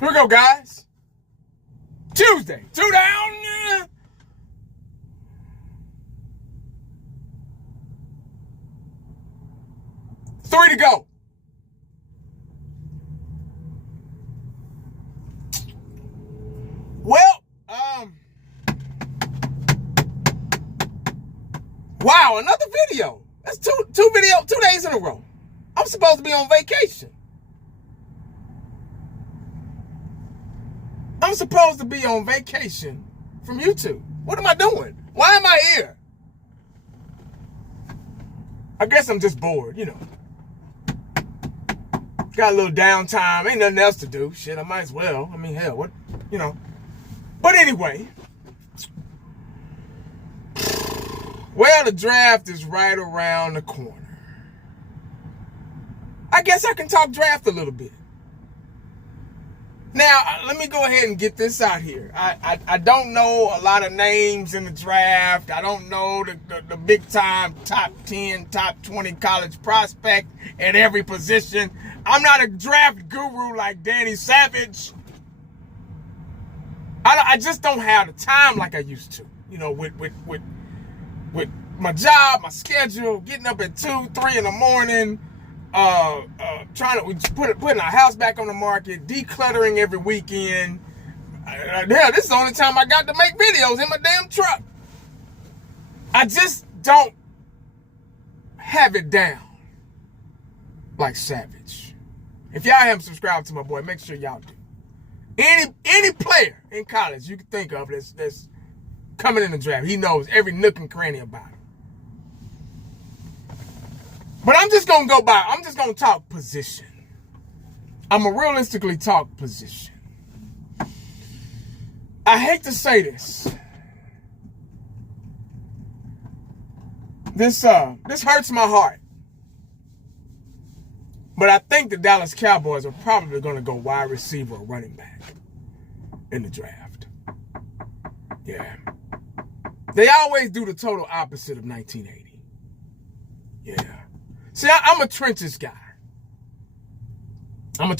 Here we go, guys. Tuesday. 2 down. 3 to go. Well, wow, another video. That's two days in a row. I'm supposed to be on vacation. I'm supposed to be on vacation from YouTube. What am I doing? Why am I here? I guess I'm just bored, you know. Got a little downtime. Ain't nothing else to do. Shit, I might as well. I mean, hell, what, you know. But anyway. Well, the draft is right around the corner. I guess I can talk draft a little bit. Now, let me go ahead and get this out here. I don't know a lot of names in the draft. I don't know the big time top 10, top 20 college prospect at every position. I'm not a draft guru like Danny Savage. I just don't have the time like I used to. You know, with my job, my schedule, getting up at 2, 3 in the morning, trying to putting our house back on the market, decluttering every weekend. Hell, this is the only time I got to make videos in my damn truck. I just don't have it down like Savage. If y'all haven't subscribed to my boy, make sure y'all do. Any player in college you can think of that's coming in the draft, he knows every nook and cranny about him. But I'm just going to talk position. I'm going to realistically talk position. I hate to say this. This hurts my heart. But I think the Dallas Cowboys are probably going to go wide receiver or running back in the draft. Yeah. They always do the total opposite of 1980. Yeah. See, I'm a trenches guy. I'm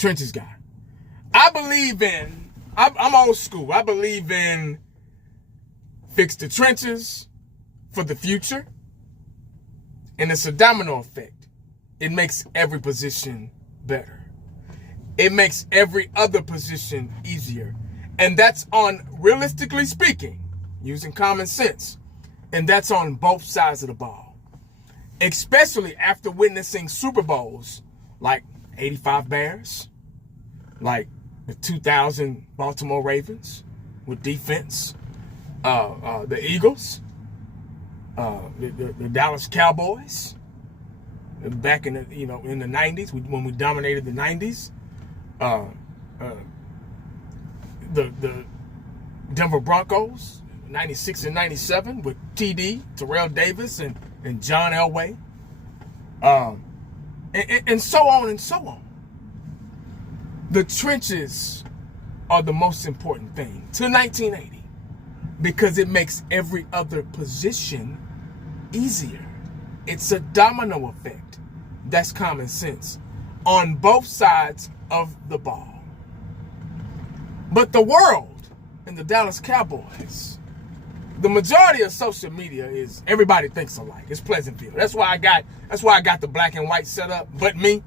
old school. I believe in fix the trenches for the future. And it's a domino effect. It makes every position better. It makes every other position easier. And that's on, realistically speaking, using common sense. And that's on both sides of the ball. Especially after witnessing Super Bowls like 85 Bears, like the 2000 Baltimore Ravens with defense, the Eagles, the Dallas Cowboys back in the in the 90s when we dominated the 90s, the Denver Broncos 96 and 97 with TD, Terrell Davis, and John Elway, and so on and so on. The trenches are the most important thing to 1980 because it makes every other position easier. It's a domino effect. That's common sense on both sides of the ball. But the world and the Dallas Cowboys, the majority of social media is everybody thinks alike. It's Pleasantville. That's why I got the black and white set up, but me.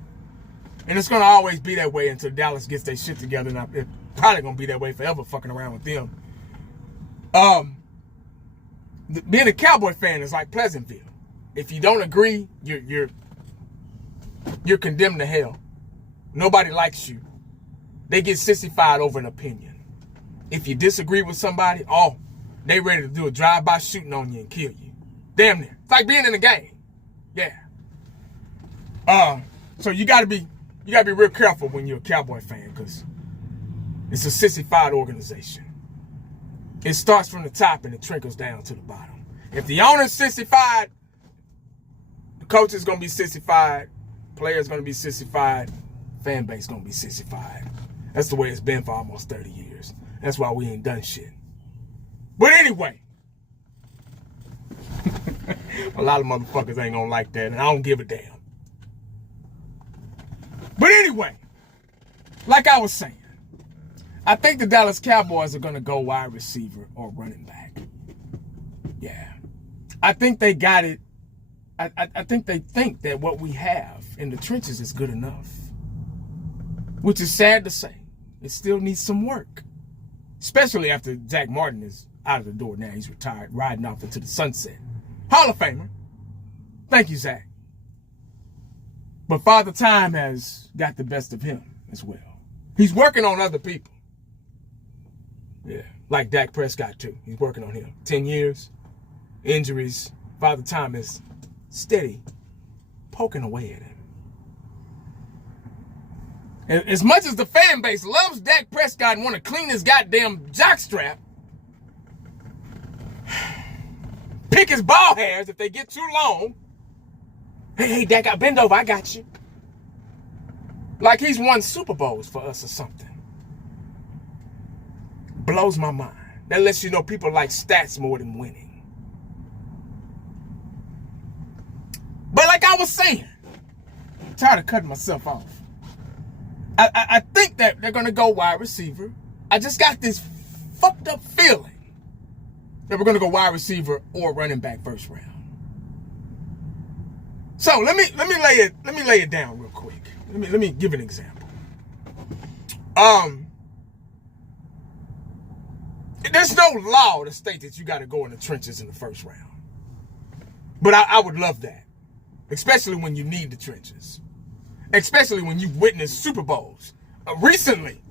And it's gonna always be that way until Dallas gets their shit together, and it's probably gonna be that way forever, fucking around with them. Being a Cowboy fan is like Pleasantville. If you don't agree, you're condemned to hell. Nobody likes you. They get sissified over an opinion. If you disagree with somebody, they ready to do a drive-by shooting on you and kill you. Damn near. It's like being in a game. Yeah. So you gotta be real careful when you're a Cowboy fan, because it's a sissified organization. It starts from the top and it trickles down to the bottom. If the owner's sissified, the coach is gonna be sissified, players gonna be sissified, fan base gonna be sissified. That's the way it's been for almost 30 years. That's why we ain't done shit. But anyway, a lot of motherfuckers ain't gonna like that, and I don't give a damn. But anyway, like I was saying, I think the Dallas Cowboys are going to go wide receiver or running back. Yeah. I think they got it. I think they think that what we have in the trenches is good enough. Which is sad to say. It still needs some work. Especially after Zach Martin is out of the door now. He's retired, riding off into the sunset. Hall of Famer. Thank you, Zach. But Father Time has got the best of him as well. He's working on other people. Yeah, like Dak Prescott too. He's working on him. 10 years, injuries. Father Time is steady poking away at him. And as much as the fan base loves Dak Prescott and want to clean his goddamn jockstrap, pick his ball hairs if they get too long. Hey, Dak, I bend over, I got you. Like he's won Super Bowls for us or something. Blows my mind. That lets you know people like stats more than winning. But like I was saying, I'm tired of cutting myself off. I think that they're going to go wide receiver. I just got this fucked up feeling that we're going to go wide receiver or running back first round. So let me lay it down real quick. Let me give an example. There's no law to state that you got to go in the trenches in the first round. But I would love that. Especially when you need the trenches. Especially when you witness Super Bowls recently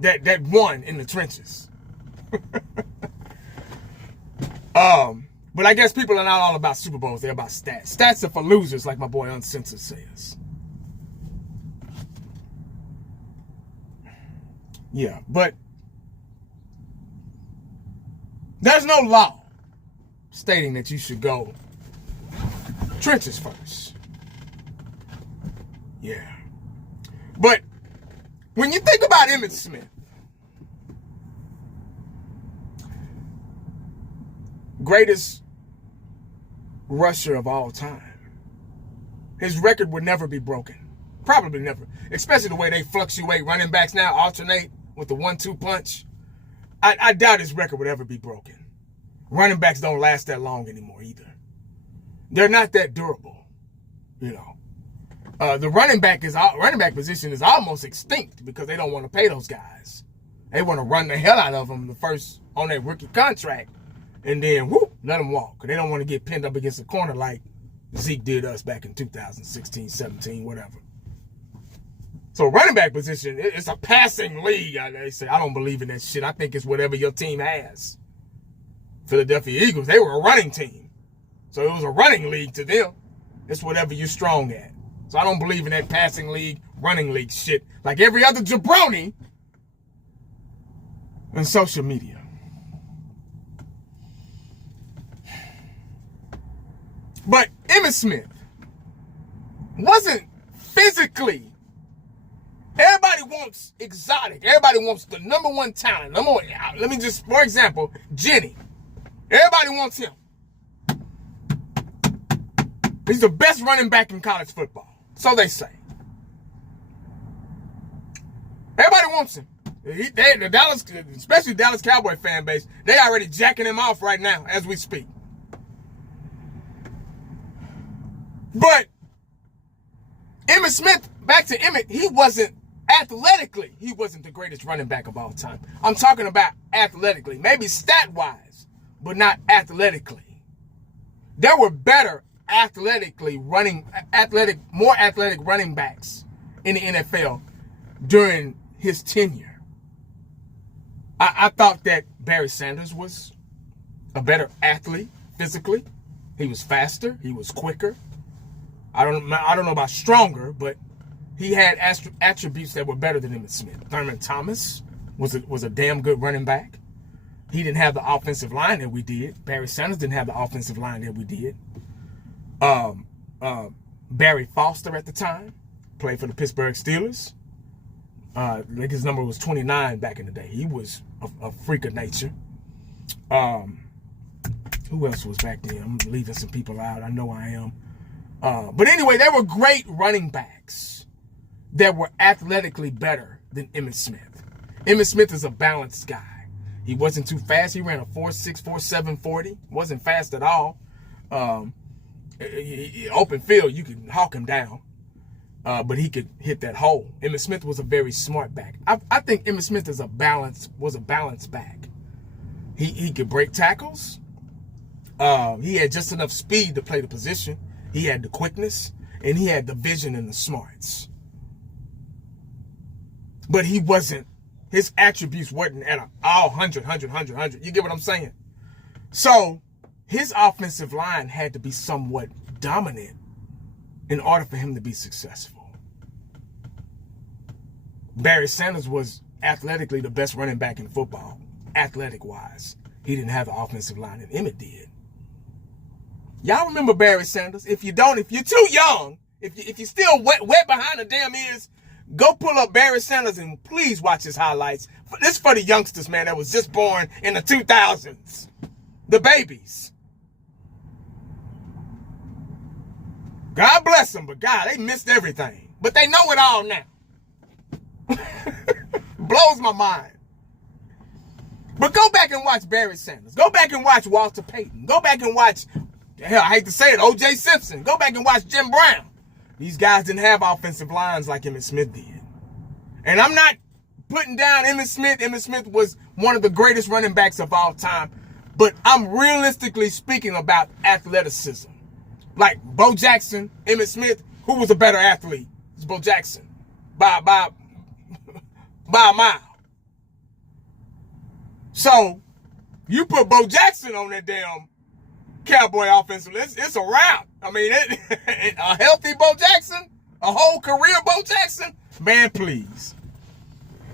that won in the trenches. But I guess people are not all about Super Bowls. They're about stats. Stats are for losers, like my boy Uncensored says. Yeah, but there's no law stating that you should go trenches first. Yeah. But when you think about Emmitt Smith, greatest rusher of all time, his record would never be broken. Probably never. Especially the way they fluctuate. Running backs now alternate with the 1-2 punch. I doubt his record would ever be broken. Running backs don't last that long anymore either. They're not that durable, you know. The running back position is almost extinct because they don't want to pay those guys. They want to run the hell out of them the first on their rookie contract, and then whoop, let them walk. They don't want to get pinned up against the corner like Zeke did us back in 2016, 17, whatever. So running back position, it's a passing league. They say I don't believe in that shit. I think it's whatever your team has. Philadelphia Eagles, they were a running team, so it was a running league to them. It's whatever you're strong at. So I don't believe in that passing league, running league shit like every other jabroni in social media. But Emmitt Smith wasn't physically. Everybody wants exotic. Everybody wants the number one talent. Let me just, for example, Jenny. Everybody wants him. He's the best running back in college football. So they say. Everybody wants him. The Dallas, especially Dallas Cowboy fan base, they already jacking him off right now as we speak. But Emmitt Smith, back to Emmitt, he wasn't the greatest running back of all time. I'm talking about athletically, maybe stat-wise, but not athletically. There were better more athletic running backs in the NFL during his tenure. I thought that Barry Sanders was a better athlete physically. He was faster. He was quicker. I don't know about stronger, but he had attributes that were better than Emmitt Smith. Thurman Thomas was a damn good running back. He didn't have the offensive line that we did. Barry Sanders didn't have the offensive line that we did. Barry Foster at the time played for the Pittsburgh Steelers. I think his number was 29 back in the day. He was a freak of nature. Who else was back then? I'm leaving some people out. I know I am. But anyway, they were great running backs that were athletically better than Emmitt Smith. Emmitt Smith is a balanced guy. He wasn't too fast. He ran a 4.6, 4.7 40. Wasn't fast at all. Open field, you could hawk him down. But he could hit that hole. Emmitt Smith was a very smart back. I think Emmitt Smith was a balanced back. He could break tackles. He had just enough speed to play the position. He had the quickness, and he had the vision and the smarts. But his attributes weren't at all 100. You get what I'm saying? So his offensive line had to be somewhat dominant in order for him to be successful. Barry Sanders was athletically the best running back in football, athletic-wise. He didn't have the offensive line that Emmitt did. Y'all remember Barry Sanders? If you don't, if you're too young, if you're still wet behind the damn ears, go pull up Barry Sanders and please watch his highlights. This is for the youngsters, man, that was just born in the 2000s. The babies. God bless them, but God, they missed everything. But they know it all now. Blows my mind. But go back and watch Barry Sanders. Go back and watch Walter Payton. Go back and watch, hell, I hate to say it, O.J. Simpson. Go back and watch Jim Brown. These guys didn't have offensive lines like Emmitt Smith did. And I'm not putting down Emmitt Smith. Emmitt Smith was one of the greatest running backs of all time. But I'm realistically speaking about athleticism. Like Bo Jackson, Emmitt Smith, who was a better athlete? It's Bo Jackson. By a mile. So, you put Bo Jackson on that damn Cowboy offensive list, it's a wrap. I mean, a healthy Bo Jackson, a whole career Bo Jackson, man, please.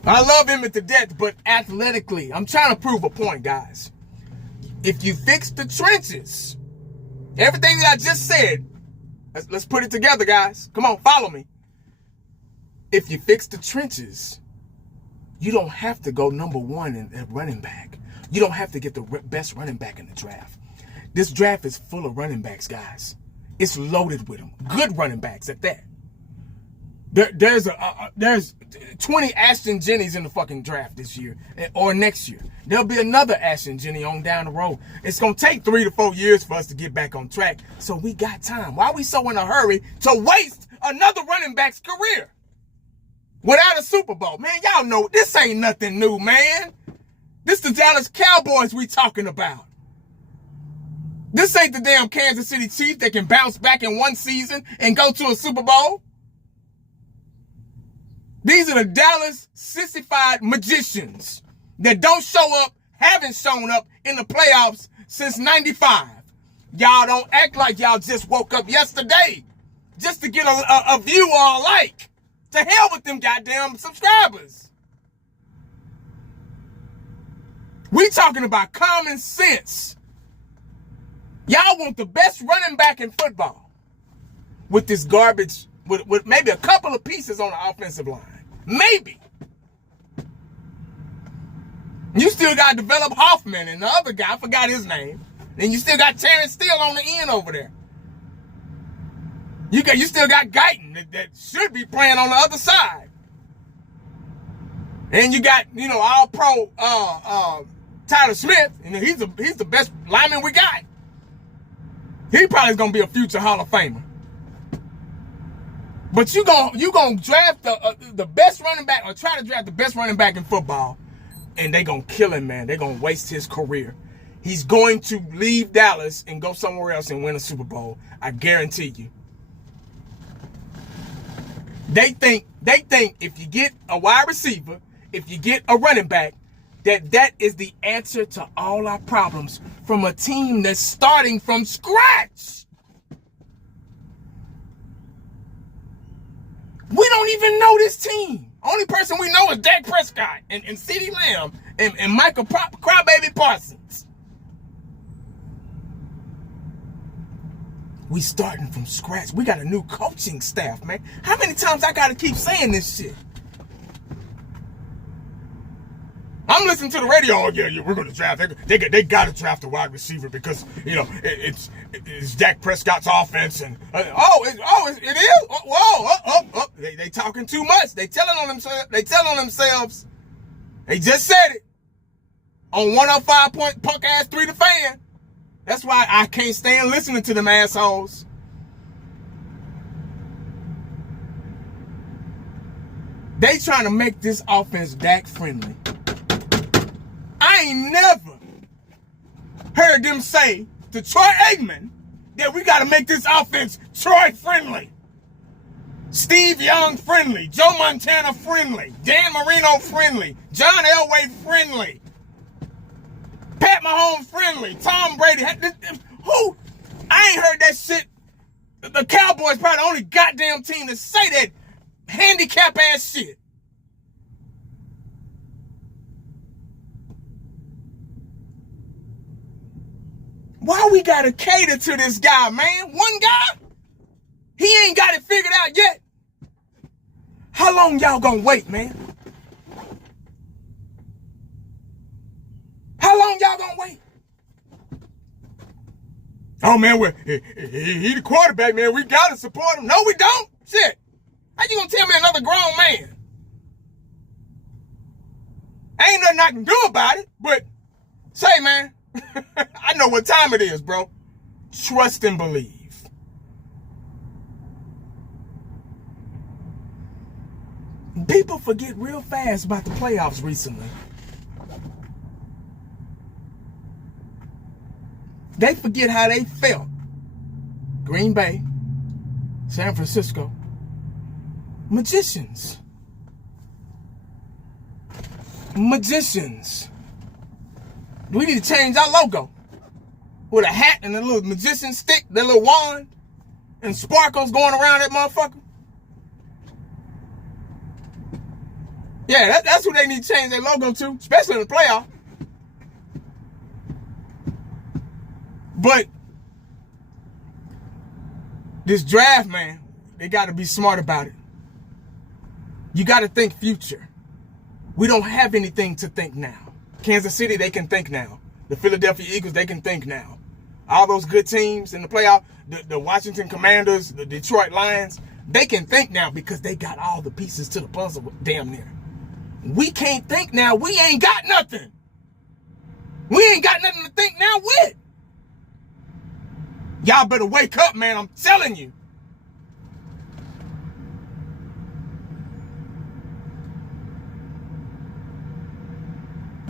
I love him to death, but athletically, I'm trying to prove a point, guys. If you fix the trenches, everything that I just said, let's put it together, guys. Come on, follow me. If you fix the trenches, you don't have to go number one at running back. You don't have to get the best running back in the draft. This draft is full of running backs, guys. It's loaded with them. Good running backs at that. There's 20 Ashton Jeantys in the fucking draft this year or next year. There'll be another Ashton Jeanty on down the road. It's going to take 3 to 4 years for us to get back on track. So we got time. Why are we so in a hurry to waste another running back's career without a Super Bowl? Man, y'all know this ain't nothing new, man. This the Dallas Cowboys we talking about. This ain't the damn Kansas City Chiefs that can bounce back in one season and go to a Super Bowl. These are the Dallas sissified magicians that don't show up, haven't shown up in the playoffs since 95. Y'all don't act like y'all just woke up yesterday just to get a view or a like. To hell with them goddamn subscribers. We talking about common sense. Y'all want the best running back in football with this garbage, with maybe a couple of pieces on the offensive line. Maybe. You still got to develop Hoffman and the other guy, I forgot his name. And you still got Terrence Steele on the end over there. You still got Guyton that should be playing on the other side. And you got, all pro Tyler Smith, and he's the best lineman we got. He probably is gonna be a future Hall of Famer. But you gonna draft the best running back, or try to draft the best running back in football, and they gonna kill him, man. They gonna waste his career. He's going to leave Dallas and go somewhere else and win a Super Bowl. I guarantee you. They think if you get a wide receiver, if you get a running back, that is the answer to all our problems from a team that's starting from scratch. We don't even know this team. Only person we know is Dak Prescott and CeeDee Lamb and Michael Crybaby Parsons. We starting from scratch. We got a new coaching staff, man. How many times I got to keep saying this shit? I'm listening to the radio. Oh, yeah, we're going to draft. They got to draft a wide receiver because, it's Dak Prescott's offense. And, it is? Whoa, they talking too much. They telling on themselves. They just said it on 105 point punk ass 3 The Fan. That's why I can't stand listening to them assholes. They trying to make this offense Dak friendly. I ain't never heard them say to Troy Aikman that we got to make this offense Troy friendly. Steve Young friendly. Joe Montana friendly. Dan Marino friendly. John Elway friendly. Pat Mahomes friendly. Tom Brady. Who? I ain't heard that shit. The Cowboys probably the only goddamn team to say that handicap ass shit. Why we gotta cater to this guy, man? One guy? He ain't got it figured out yet. How long y'all gonna wait, man? How long y'all gonna wait? Oh, man, he the quarterback, man. We gotta support him. No, we don't. Shit. How you gonna tell me another grown man? Ain't nothing I can do about it, but say, man, I know what time it is, bro. Trust and believe. People forget real fast about the playoffs recently. They forget how they felt. Green Bay, San Francisco, magicians. Magicians. We need to change our logo with a hat and a little magician stick, that little wand, and sparkles going around that motherfucker. Yeah, that's who they need to change their logo to, especially in the playoff. But this draft, man, they got to be smart about it. You got to think future. We don't have anything to think now. Kansas City, they can think now. The Philadelphia Eagles, they can think now. All those good teams in the playoff, the Washington Commanders, the Detroit Lions, they can think now because they got all the pieces to the puzzle damn near. We can't think now. We ain't got nothing. We ain't got nothing to think now with. Y'all better wake up, man. I'm telling you.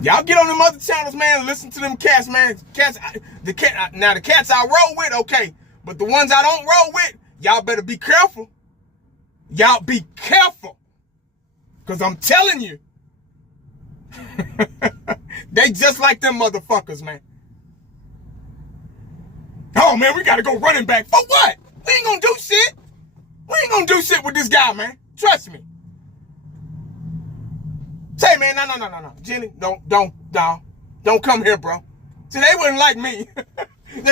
Y'all get on them other channels, man. Listen to them cats, man. The cats I roll with, okay. But the ones I don't roll with, y'all better be careful. Y'all be careful. Because I'm telling you. They just like them motherfuckers, man. Oh, man, we got to go running back. For what? We ain't going to do shit. We ain't going to do shit with this guy, man. Trust me. Say, man, no. Jenny, don't come here, bro. See, they wouldn't like me.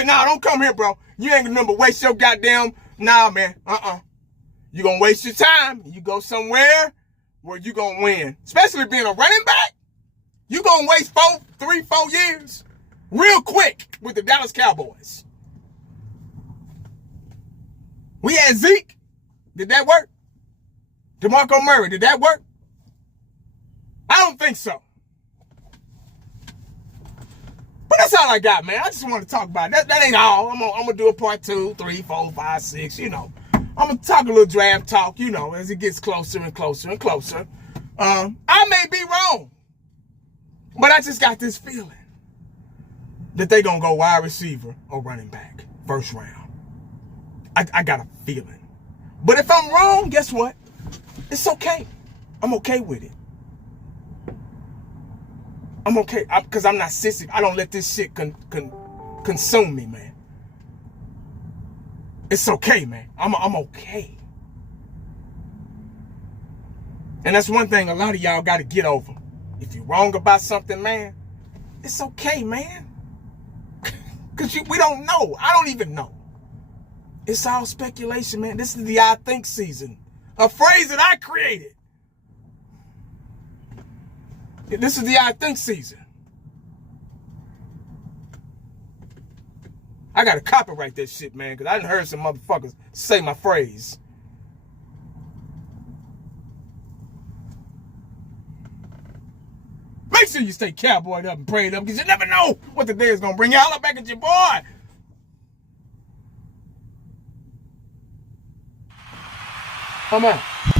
Nah, don't come here, bro. You ain't gonna waste your goddamn, nah, man. You gonna waste your time. You go somewhere where you gonna win. Especially being a running back. You gonna waste 4 years real quick with the Dallas Cowboys. We had Zeke. Did that work? DeMarco Murray, did that work? I don't think so. But that's all I got, man. I just want to talk about it. That ain't all. I'm gonna do a part 2, 3, 4, 5, 6, you know. I'm gonna talk a little draft talk, you know, as it gets closer and closer and closer. I may be wrong. But I just got this feeling that they gonna go wide receiver or running back first round. I got a feeling. But if I'm wrong, guess what? It's okay. I'm okay with it. I'm okay, because I'm not sissy. I don't let this shit consume me, man. It's okay, man. I'm okay. And that's one thing a lot of y'all got to get over. If you're wrong about something, man, it's okay, man. Because we don't know. I don't even know. It's all speculation, man. This is the I think season. A phrase that I created. This is the I think season. I gotta copyright that shit, man, because I done heard some motherfuckers say my phrase. Make sure you stay cowboyed up and prayed up because you never know what the day is going to bring. Y'all up back at your boy. I'm out.